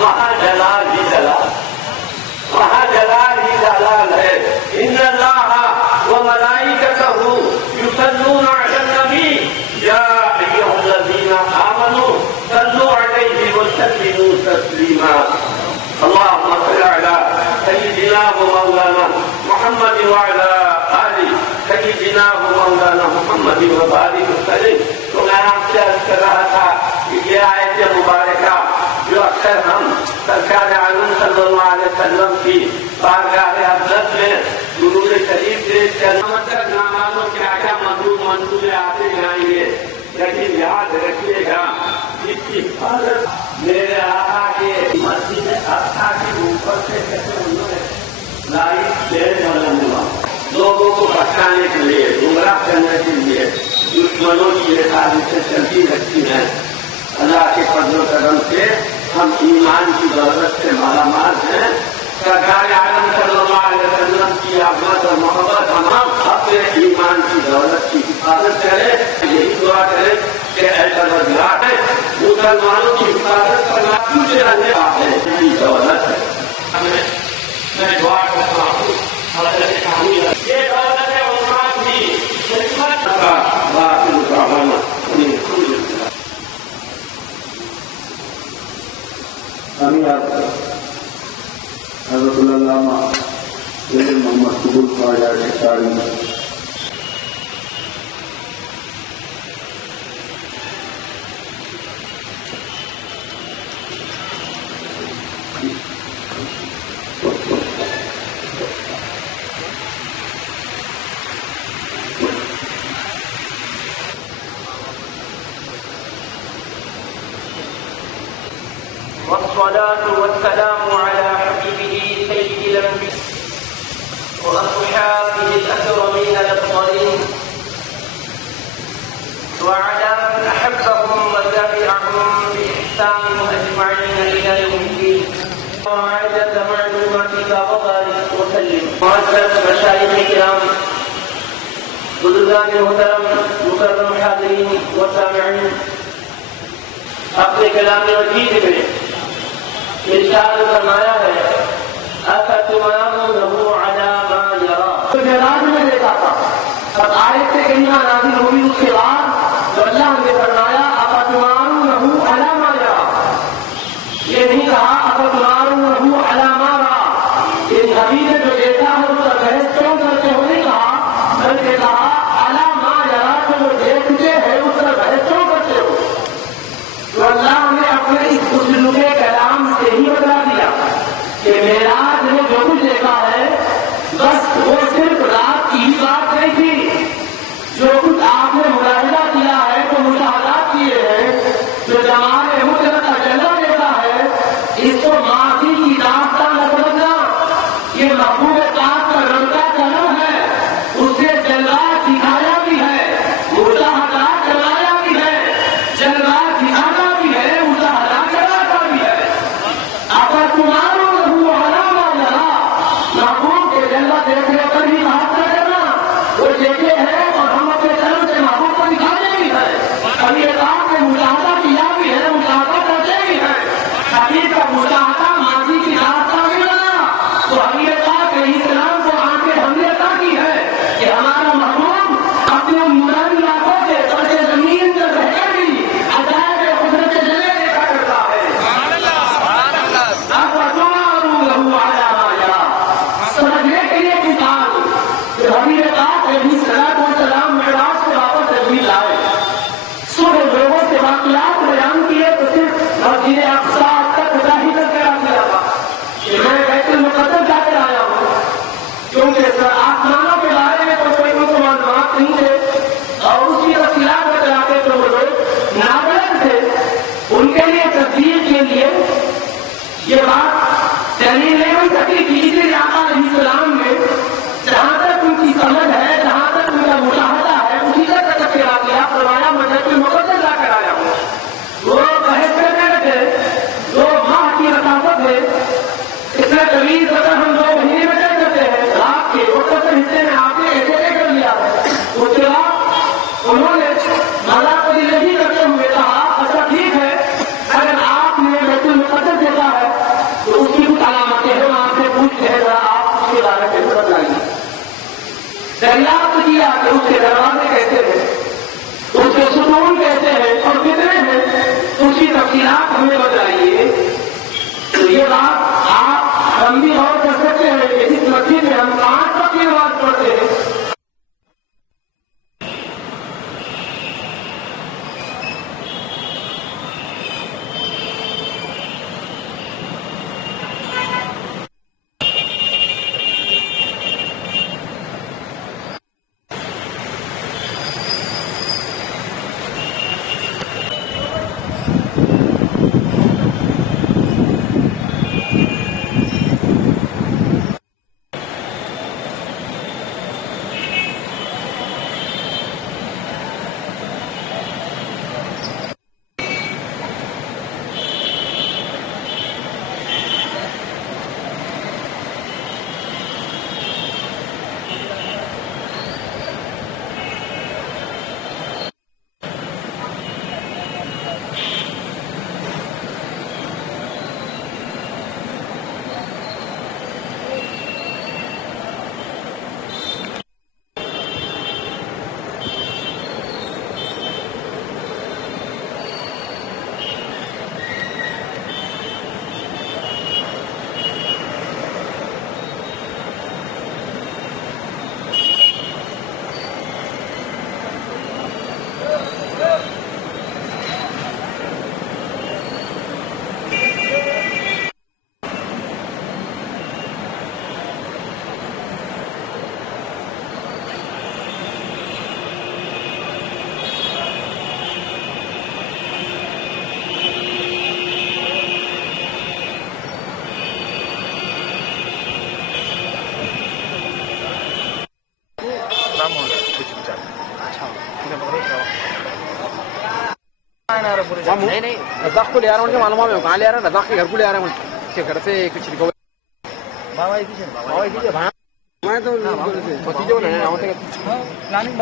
وہاں جلال ہی جلال، وہاں جلال ہی جلال ہے۔ ان اللہ وملائکتہ یصلون علی النبی یا ایھا الذین آمنوا صلوا علیہ وسلموا تسلیما۔ اللهم صل على سيدنا ومولانا محمد وعلى آل سيدنا ومولانا محمد وبارك وسلم۔ تو میں آپ سے عرض کر رہا تھا کہ یہ آیت مبارکہ جو اکثر ہم سرکار عالم صلی اللہ علیہ وسلم کی بارگاہ حضرت میں درود شریف سے تک ناموں کے آگے مطلوب منصوبے آتے جائیں گے، لیکن یاد رکھیے گا اس کی حفاظت میرے آقا کے مسجد اقصی کے اوپر سے کیسے انہوں نے لائٹ دینے والا ہوا، لوگوں کو بچانے کے لیے، گمراہ کرنے کے لیے دشمنوں کی یہ سازشیں چلتی رہتی ہیں۔ اللہ کے فضل و کرم سے ہم ایمان کی دولت سے مالا مال ہیں۔ سرکار عالم صلی اللہ علیہ وسلم کی عظمت اور محبت ہم اپنے ایمان کی دولت کی حفاظت کریں، یہی دعا کریں کہ اے پروردگار ہے مسلمانوں کی حفاظت کرنا پوچھے رہنے والے کی دولت ہے۔ میں دعا کرتا ہوں حضرت کامل یہ دولت ہے عثمان کی خدمت کا باطل کامنا انہیں خود حضرت علامہ سید محمد قبول خواجہ شکاری والصلاة والسلام على حبيبه سيد الأنبياء وأصحابه الأكرمين الأفضلين وعلى من أحبهم وتبعهم بإحسان أجمعين إلى يوم الدين وعدد معلوماتك وبارك وسلم۔ معزز مشايخ الكرام، بزرگان محترم، مکرم حاضرین و سامعین، اپنے کلام مجید میں ارشاد فرمایا ہے افتمارونه علی ما یرا۔ تو معراج میں دیکھا تھا، اب آیت سے کریمہ نازل ہوئی اس کے بعد تو اللہ نے فرمایا افتمارونه علی ما یرا، یہ نہیں کہا افتمارونه علی ما را، ان حبیب نے جو دیکھا ہے اس کا بحث کیوں کرتے ہو نہیں کہا، بلکہ کہا علی ما یرا، جو وہ دیکھتے ہیں اس کا بحث کیوں کرتے ہو۔ تو اللہ نے اپنے اس اسلوب کلام سے ہی بتا دیا کہ معراج نے جو کچھ دیکھا ہے بس وہ صرف رات کی بات نہیں تھی، جو کچھ آپ نے ملاحظہ کیا ہے، جو مشاہدات کیے ہیں، جو جمال مطلق کا جلوہ دیکھا ہے، اس کو معافی کی راستہ نہ سمجھنا، یہ محبوب پاک کا رب کا کرم ہے، اس نے جلوہ دکھایا بھی ہے، مشاہدات کروایا بھی ہے، جلوہ دکھانا بھی ہے، مشاہدات کراتا بھی ہے۔ افتمارونه علی ما یرا، محبوب کے جلوہ دیکھنے پر بھی بات نہ کرنا، وہ دیکھے ہیں اور ہم اپنے طرف سے محبوب کو دکھانے بھی ہے، ابھی اللہ نے مشاہدہ کیا بھی ہے، مشاہدہ کرتے بھی ہے، حبیب کا مشاہدہ ماضی کی راستہ میں بنا، تو ابھی اللہ علیہ السلام کو آنکھیں ہم نے عطا کی ہے کہ ہمارا محبوب اپنے نورانی آنکھوں سے سر زمین پر رہ کر بھی عجائب قدرت جلوے دیکھا کرتا ہے۔ افتمارونه علی ما یرا، سمجھنے کے لیے مثال کہ حبیب پاک علیہ الصلوۃ والسلام معراج سے واپس تشریف لائے، صبح لوگوں سے واقعات بیان کیے تو صرف مسجد اقصی تک ہی کر کے آ گیا تھا کہ میں بیت المقدس جا کر آیا ہوں، کیونکہ آسمانوں کے بارے میں تو کوئی ان کو معلومات نہیں تھے اور اس کی تفصیلات بتلاتے تو وہ لوگ نابلد تھے، ان کے لیے تصدیق کے لیے یہ بات دلیل نہیں ہو سکی کہ اس لیے آقا علیہ السلام نے جہاں تک ان کی سمجھ ہے، جہاں تک ان کا مشاہدہ ہے، اسی تک کرا دیا، فرمایا میں بیت المقدس جا کر آیا ہوں۔ وہ بحث کرنے لگے، 2 ماہ کی مسافت ہے، اتنا طویل سفر ہم 2 مہینے میں طے کرتے ہیں، رات کے وقت حصے میں آپ نے ایسے طے کر لیا ہے۔ اس کے بعد انہوں نے مذاق نہیں کرتے ہوئے کہا اچھا ٹھیک ہے، اگر آپ نے بیت المقدس دیکھا ہے کے بعد آپ ہم بھی غور کر سکتے ہیں کہ اس مسجد میں ہم کہاں تک نماز پڑھتے ہیں. نہیں رزاق کو لے آ رہا ہوں معلوم ہے کہاں لے آ رہا ہے رزاق کے گھر کو لے آ رہا ہوں اس کے گھر سے کچھ پلاننگ